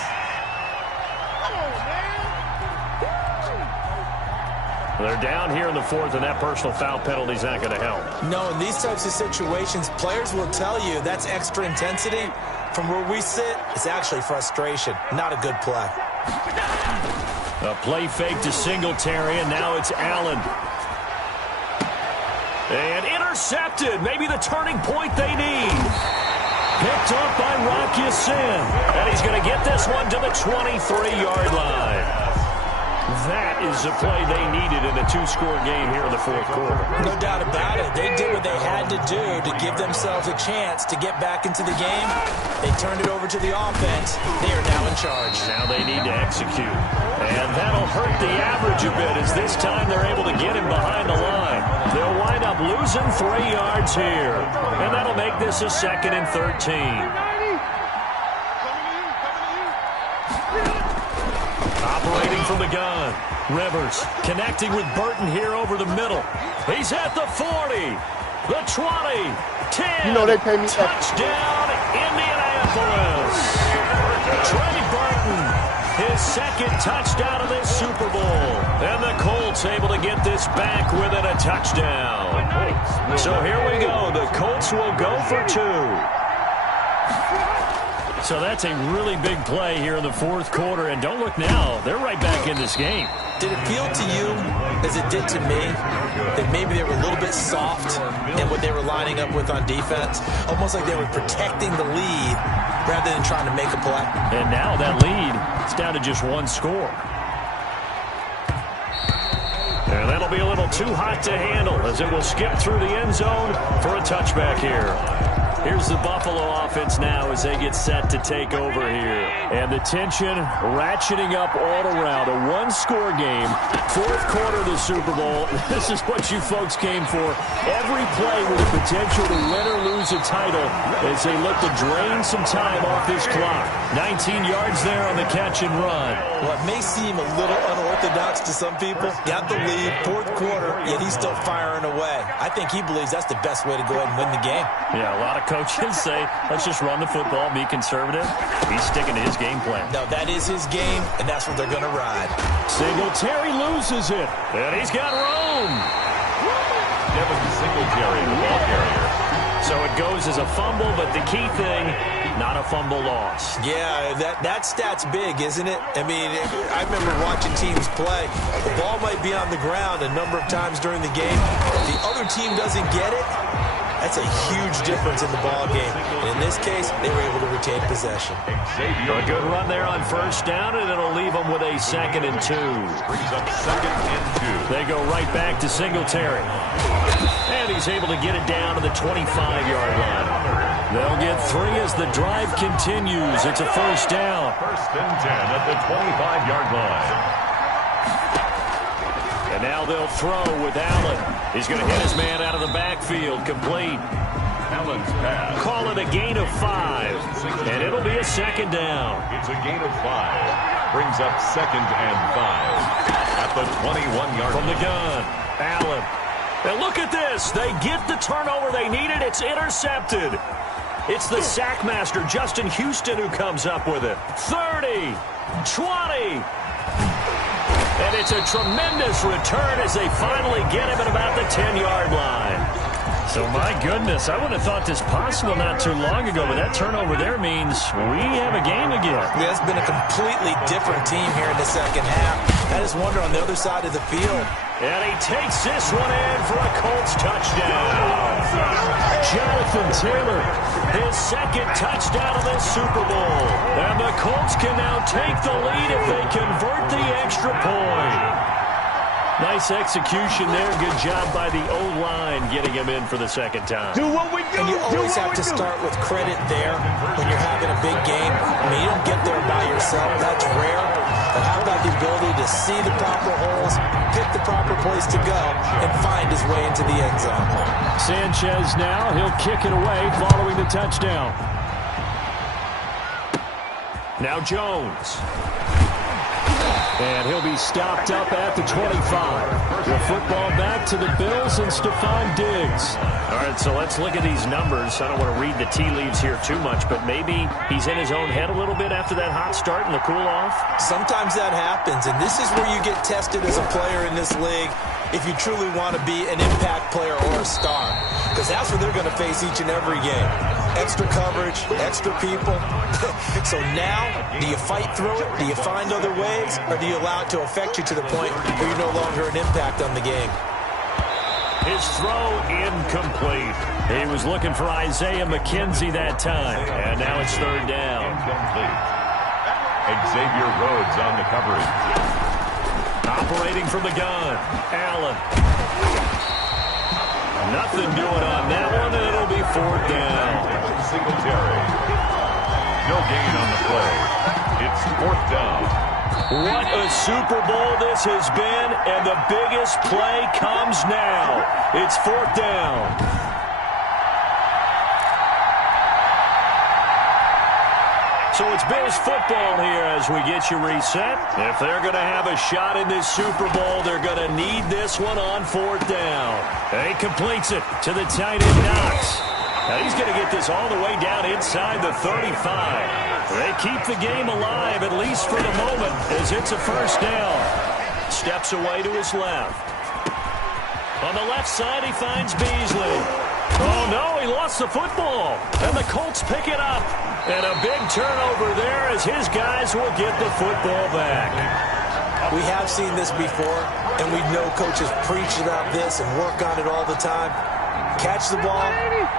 They're down here in the fourth, and that personal foul penalty is not going to help. No, in these types of situations, players will tell you that's extra intensity. From where we sit, it's actually frustration. Not a good play. A play fake to Singletary, and now it's Allen. And intercepted. Maybe the turning point they need. Picked up by Rock Ya-Sin. And he's going to get this one to the 23-yard line. That is the play they needed in a two-score game here in the fourth quarter. No doubt about it. They did what they had to do to give themselves a chance to get back into the game. They turned it over to the offense. They are now in charge. Now they need to execute. And that'll hurt the average a bit as this time they're able to get him behind the line. They'll wind up losing 3 yards here. And that'll make this a 2nd and 13. Operating from the gun. Rivers connecting with Burton here over the middle. He's at the 40, the 20, 10. You know they pay me Touchdown, Indianapolis. Trey Burton, his 2nd touchdown of this Super Bowl. And the Colts able to get this back within a touchdown. So here we go. The Colts will go for 2. So that's a really big play here in the fourth quarter. And don't look now. They're right back in this game. Did it feel to you, as it did to me, that maybe they were a little bit soft in what they were lining up with on defense? Almost like they were protecting the lead rather than trying to make a play. And now that lead is down to just 1 score. And that'll be a little too hot to handle as it will skip through the end zone for a touchback here. Here's the Buffalo offense now as they get set to take over here. And the tension ratcheting up all around. A 1-score game. Fourth quarter of the Super Bowl. This is what you folks came for. Every play with the potential to win or lose a title as they look to drain some time off this clock. 19 yards there on the catch and run. Well, it may seem a little unorthodox to some people. Got the lead, fourth quarter, yet he's still firing away. I think he believes that's the best way to go ahead and win the game. Yeah, a lot of coaches say, let's just run the football, be conservative. He's sticking to his game plan. No, that is his game, and that's what they're going to ride. Singletary loses it, and he's got room. Devin Singletary, the ball carrier. So it goes as a fumble, but the key thing, not a fumble loss. Yeah, that stat's big, isn't it? I mean, I remember watching teams play. The ball might be on the ground a number of times during the game. If the other team doesn't get it, that's a huge difference in the ball game. And in this case, they were able to retain possession. A good run there on first down, and it'll leave them with a 2nd and 2. Brings up 2nd and 2. They go right back to Singletary. And he's able to get it down to the 25-yard line. They'll get 3 as the drive continues. It's a first down. 1st and 10 at the 25-yard line. And now they'll throw with Allen. He's going to hit his man out of the backfield. Complete. Allen's pass. Call it a gain of 5. And it'll be a 2nd down. It's a gain of 5. Brings up 2nd and 5 at the 21-yard line. From the gun, Allen. And look at this. They get the turnover they needed. It's intercepted. It's the sackmaster, Justin Houston, who comes up with it. 30, 20. And it's a tremendous return as they finally get him at about the 10-yard line. So, my goodness, I wouldn't have thought this possible not too long ago, but that turnover there means we have a game again. Yeah, it's been a completely different team here in the second half. I just wonder on the other side of the field. And he takes this one in for a Colts touchdown. Jonathan Taylor, his 2nd touchdown of this Super Bowl. And the Colts can now take the lead if they convert the extra point. Nice execution there. Good job by the O-line getting him in for the second time. Do what we do. And you always have to start with credit there when you're having a big game. I mean, you don't get there by yourself. That's rare. But how about the ability to see the proper holes, pick the proper place to go, and find his way into the end zone? Sanchez now. He'll kick it away following the touchdown. Now Jones. And he'll be stopped up at the 25. The football back to the Bills and Stephon Diggs. All right, so let's look at these numbers. I don't want to read the tea leaves here too much, but maybe he's in his own head a little bit after that hot start and the cool-off. Sometimes that happens, and this is where you get tested as a player in this league if you truly want to be an impact player or a star, because that's what they're going to face each and every game. Extra coverage, extra people. So now, do you fight through it? Do you find other ways? Or do you allow it to affect you to the point where you're no longer an impact on the game? His throw incomplete. He was looking for Isaiah McKenzie that time. And now it's third down. Incomplete. Xavier Rhodes on the coverage. Operating from the gun. Allen. Nothing doing on that one, and it'll be fourth down. Singletary. No gain on the play. It's fourth down. What a Super Bowl this has been, and the biggest play comes now. It's fourth down. So it's Bills football here as we get you reset. If they're going to have a shot in this Super Bowl, they're going to need this one on fourth down. He completes it to the tight end Knox. Now he's going to get this all the way down inside the 35. They keep the game alive, at least for the moment, as it's a first down. Steps away to his left. On the left side, he finds Beasley. Oh, no, he lost the football. And the Colts pick it up. And a big turnover there as his guys will get the football back. We have seen this before, and we know coaches preach about this and work on it all the time. Catch the ball.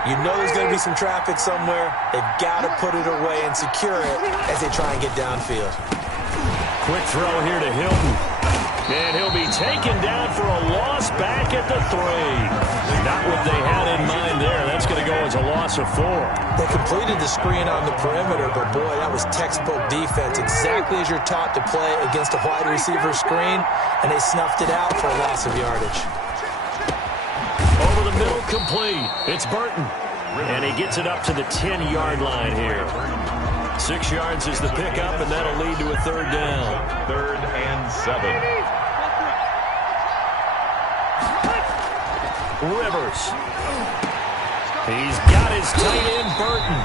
You know there's going to be some traffic somewhere. They've got to put it away and secure it as they try and get downfield. Quick throw here to Hilton. And he'll be taken down for a loss back at the 3. Not what they had in mind there. That's going to go as a loss of 4. They completed the screen on the perimeter, but boy, that was textbook defense. Exactly as you're taught to play against a wide receiver screen, and they snuffed it out for a loss of yardage. Over the middle, complete. It's Burton. And he gets it up to the 10-yard line here. 6 yards is the pickup, and that'll lead to a third down. 3rd and 7. Rivers. He's got his tight end, Burton.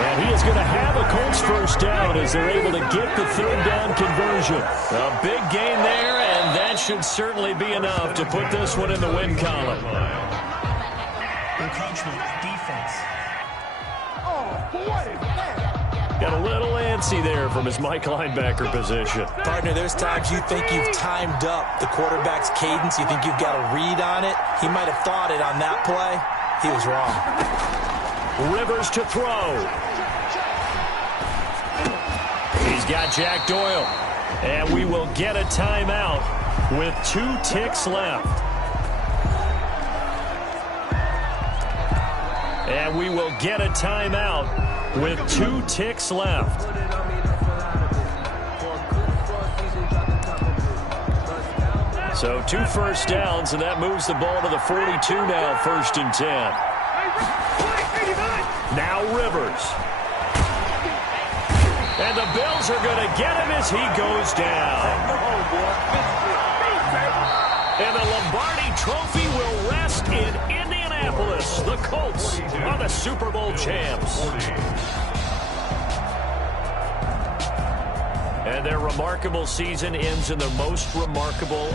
And he is going to have a Colts first down as they're able to get the third down conversion. A big gain there, and that should certainly be enough to put this one in the win column. Encroachment, defense. Oh, what is that? Got a little antsy there from his Mike linebacker position. Partner, there's times you think you've timed up the quarterback's cadence. You think you've got a read on it. He might have thought it on that play. He was wrong. Rivers to throw. He's got Jack Doyle. And we will get a timeout with 2 ticks left. And we will get a timeout with 2 ticks left. So 2 first downs, and that moves the ball to the 42 now, 1st and 10. Now Rivers. And the Bills are going to get him as he goes down. And the Lombardi Trophy will rest in Indianapolis. The Colts are the Super Bowl champs. And their remarkable season ends in the most remarkable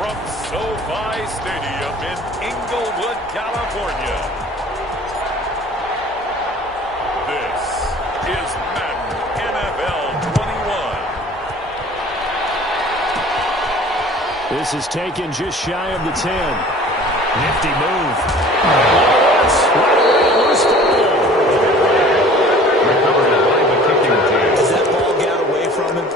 from SoFi Stadium in Inglewood, California. This is Madden NFL 21. This is taken just shy of the 10. Nifty move. As that ball got away from him,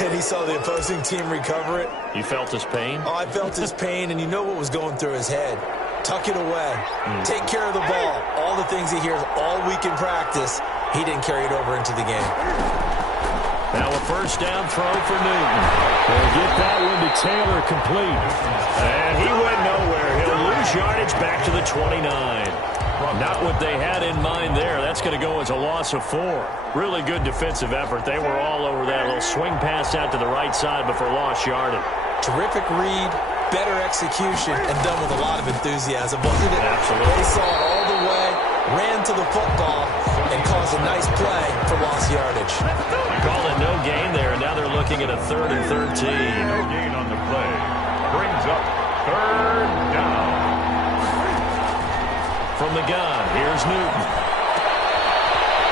and he saw the opposing team recover it. You felt his pain? Oh, I felt his pain, and you know what was going through his head. Tuck it away. Take care of the ball. All the things he hears all week in practice, he didn't carry it over into the game. Now a first down throw for Newton. They'll get that one to Taylor complete. And he went nowhere. He'll lose yardage back to the 29. Not what they had in mind there. That's going to go as a loss of 4. Really good defensive effort. They were all over that. A little swing pass out to the right side before lost yardage. Terrific read, better execution, and done with a lot of enthusiasm, wasn't it? Absolutely. They saw it all the way, ran to the football, and caused a nice play for lost yardage. You call it no gain there, and now they're looking at a 3rd and 13. No gain on the play. Brings up 3rd down. From the gun, here's Newton.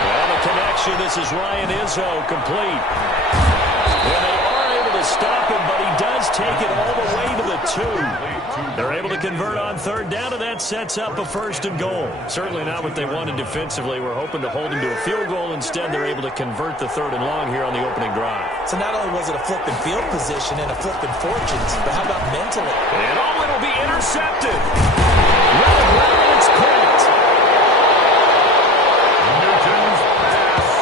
And a connection. This is Ryan Izzo, complete. And they are able to stop him, but he does take it all the way to the 2. They're able to convert on 3rd down, and that sets up a 1st and goal. Certainly not what they wanted defensively. We're hoping to hold him to a field goal. Instead, they're able to convert the 3rd and long here on the opening drive. So not only was it a flipping field position and a flipping fortunes, but how about mentally? And it'll be intercepted. Right, it's caught. Newton's pass.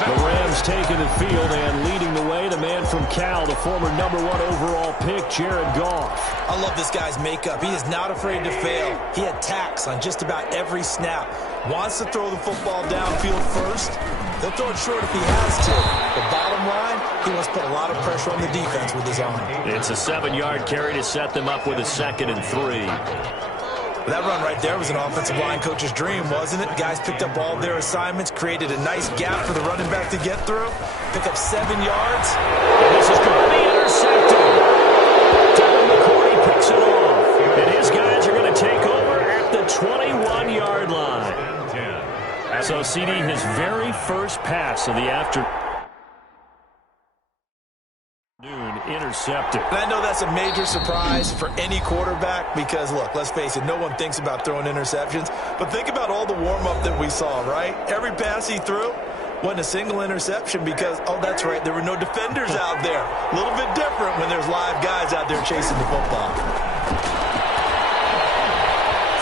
The Intercepted. Rams taking the field and leading the way. The man from Cal, the former #1 overall pick, Jared Goff. I love this guy's makeup. He is not afraid to fail. He attacks on just about every snap. Wants to throw the football downfield first. He'll throw it short if he has to. But bottom line, he wants to put a lot of pressure on the defense with his arm. It's a 7-yard carry to set them up with a 2nd and 3. That run right there was an offensive line coach's dream, wasn't it? Guys picked up all their assignments, created a nice gap for the running back to get through, pick up 7 yards. And this is going to be intercepted. Devin McCourty picks it off. And his guys are going to take over at the 21-yard line. So, CD, his very first pass of the afternoon intercepted. And I know that's a major surprise for any quarterback because, look, let's face it, no one thinks about throwing interceptions. But think about all the warm-up that we saw, right? Every pass he threw wasn't a single interception because, oh, that's right, there were no defenders out there. A little bit different when there's live guys out there chasing the football.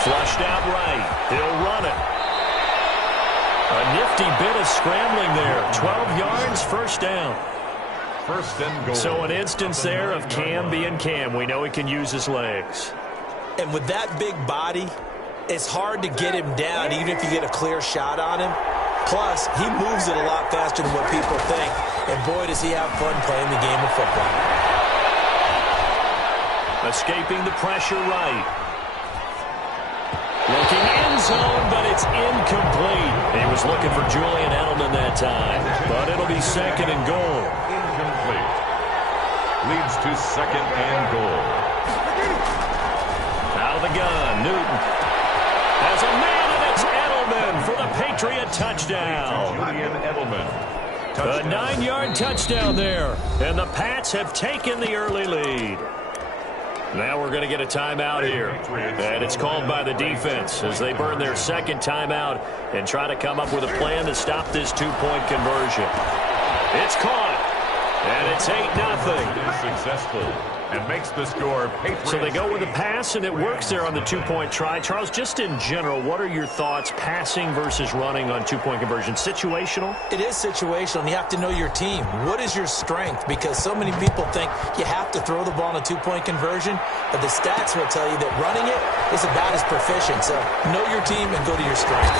Flushed out right. He'll run it. A nifty bit of scrambling there. 12 yards, 1st down. 1st and goal. So an instance there of Cam being Cam. We know he can use his legs. And with that big body, it's hard to get him down even if you get a clear shot on him. Plus, he moves it a lot faster than what people think. And boy, does he have fun playing the game of football. Escaping the pressure right. Looking end zone, but it's incomplete. He was looking for Julian Edelman that time. But it'll be 2nd and goal. Incomplete. Leads to 2nd and goal. Out of the gun, Newton has a man, and it's Edelman for the Patriot touchdown. Julian Edelman. A 9-yard touchdown there. And the Pats have taken the early lead. Now we're going to get a timeout here. And it's called by the defense as they burn their 2nd timeout and try to come up with a plan to stop this 2-point conversion. It's caught. And it's 8-0. Successful and makes the score Patriots. So they go with a pass, and it works there on the 2-point try. Charles, just in general, what are your thoughts passing versus running on 2-point conversion? Situational? It is situational, and you have to know your team. What is your strength? Because so many people think you have to throw the ball on a 2-point conversion, but the stats will tell you that running it is about as proficient. So know your team and go to your strength.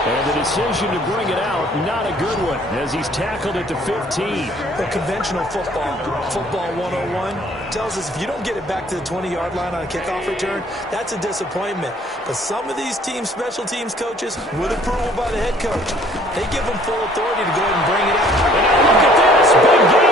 And the decision to bring it out, not a good one, as he's tackled at the 15. Well, conventional football 101, tells us if you don't get it back to the 20-yard line on a kickoff return, that's a disappointment. But some of these special teams coaches, with approval by the head coach, they give them full authority to go ahead and bring it out. And now look at this. Big game.